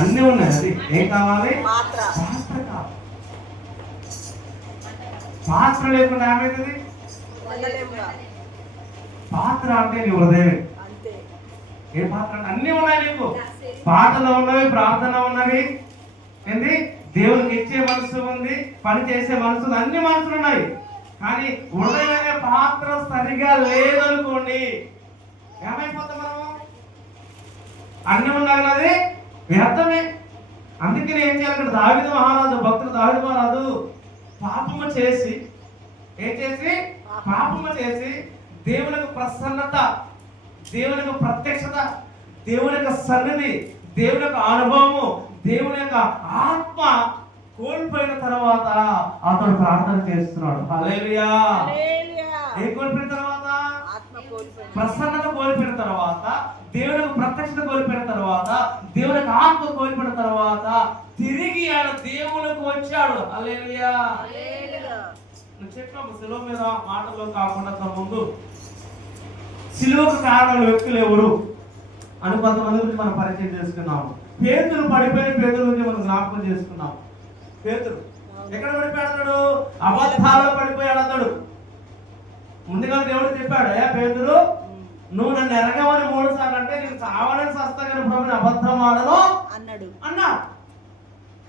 అన్నీ ఉన్నాయి. అది ఏం కావాలి? పాత్ర. పాత్ర కావాలి. పాత్ర లేకుండా ఏమైతుంది? పాత్ర అంటే నీ హృదయమే. ఏ పాత్ర అంటే అన్నీ ఉన్నాయి నీకు. పాటలు ఉన్నవి, ప్రార్థన ఉన్నవి, ఏంది దేవునికి ఇచ్చే మనసు ఉంది, పని చేసే మనసు ఉంది, అన్ని మనసులు ఉన్నాయి. కానీ హృదయం అనే పాత్ర సరిగా లేదనుకోండి, ఏమైపోతాం మనము? అన్ని ఉన్నాయి అది వ్యర్థమే. అందుకని ఏం చేయాలి? దావీదు మహారాజు, భక్తుడు దావీదు మహారాజు పాపము చేసి, ఏం చేసి? పాపము చేసి దేవునికి ప్రసన్నత, దేవుని యొక్క ప్రత్యక్షత, దేవుని యొక్క సన్నిధి, దేవుని యొక్క అనుభవము, దేవుని యొక్క ఆత్మ కోల్పోయిన తర్వాత అతడు ప్రార్థన చేస్తున్నాడు. హల్లెలూయా. ఏం కోల్పోయిన తర్వాత? ప్రసన్నత కోల్పోయిన తర్వాత, దేవుని యొక్క ప్రత్యక్షత కోల్పోయిన తర్వాత, దేవుని యొక్క ఆత్మ కోల్పోయిన తర్వాత తిరిగి ఆయన దేవునికి వచ్చాడు. హల్లెలూయా. నువ్వు చెప్పాము శిలువ మీద మాటల్లో కాకుండా ముందు శిలువకు కారణాలు వ్యక్తులు ఎవరు అని కొంతమంది గురించి మనం పరిచయం చేసుకున్నాము. పేతురు పడిపోయిన పేతురు గురించి మనం జ్ఞాపకం చేసుకున్నాం. పేతురు ఎక్కడ పడిపోయాడు? అబద్ధాల్లో పడిపోయాడు అతడు. ముందుగా దేవుడు చెప్పాడు, అయ్యా పేతురు, నువ్వు నన్ను ఎరగవని 3 సార్లు అంటే నేను చావడానికి సస్తాను ప్రభు అబద్ధం ఆడను అన్నాడు.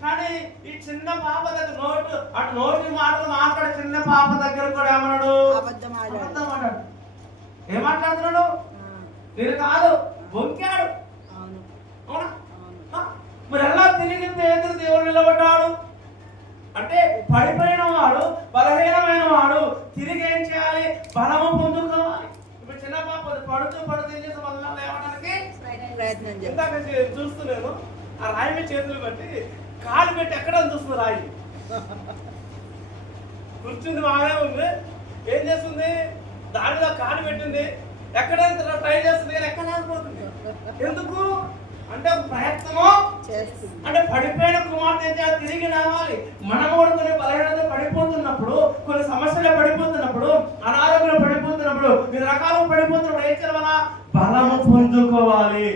కానీ ఈ చిన్న పాప దగ్గర నోటి మాటలు మాట్లాడే చిన్న పాప దగ్గర కూడా ఏమన్నాడు? అబద్ధం ఆడాడు. ఏం మాట్లాడుతున్నాడు? నేను కాదు, వంకాడు. మరి ఎలా తిరిగి పేతురు దేవుడు నిలబడ్డాడు అంటే పడిపోయిన వాడు, బలహీనమైన వాడు తిరిగి ఏం చేయాలి? బలము పొందుకోవాలి. ఇప్పుడు చిన్న పాప పడుతూ ఏం చేసే వల్ల లేవడానికి ప్రయత్నం. ఇందాక చూస్తున్నాను, ఆ రాయి మీద చేతులు పెట్టి కాలు పెట్టి ఎక్కడ చూస్తుంది రాయి. కూర్చుంది బాగానే ఉంది, ఏం చేస్తుంది? దానిలో కాలు పెట్టింది, ఎక్కడైతే ట్రై చేస్తుంది కానీ ఎక్కడ లేకపోతుంది. ఎందుకు అంటే ప్రయత్నము చేస్తుంది. అంటే పడిపోయిన కుమార్తె ఏం చేయాలి? తిరిగి రావాలి. మనం కూడా కొన్ని బలహీనత పడిపోతున్నప్పుడు, కొన్ని సమస్యలు పడిపోతున్నప్పుడు, అనారోగ్యంలో పడిపోతున్నప్పుడు, వివిధ రకాలు పడిపోతున్నప్పుడు ఏం చేయాలి? బలము పొందుకోవాలి,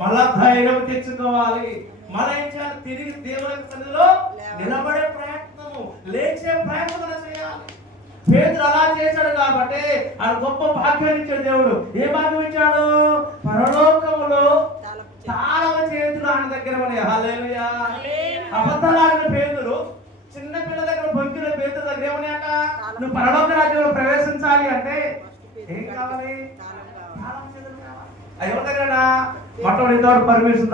మళ్ళా ధైర్యం తెచ్చుకోవాలి. మళ్ళీ ఏం చేయాలి? తిరిగి దేవుని సన్నిధిలో నిలబడే ప్రయత్నము, లేచే ప్రయత్నం చేయాలి. పేతురు అలా చేశాడు కాబట్టి ఆయన గొప్ప భాగ్యాన్ని ఇచ్చాడు దేవుడు. ఏ భాగ్యం ఇచ్చాడు? పరలోకములో తాళవ చేతులు ఆయన దగ్గర ఉన్నాయి. హల్లెలూయా. అబద్ధాలాడిన పేతురు చిన్న పిల్ల దగ్గర బొంకిన పేతురు దగ్గర ఏమన్నాయట? నువ్వు పరలోక రాజ్యంలో ప్రవేశించాలి అంటే ఏం కావాలి? తాళం చేతులు కావాలి. ఎవరి దగ్గర? మొట్టమొదటి పర్మిషన్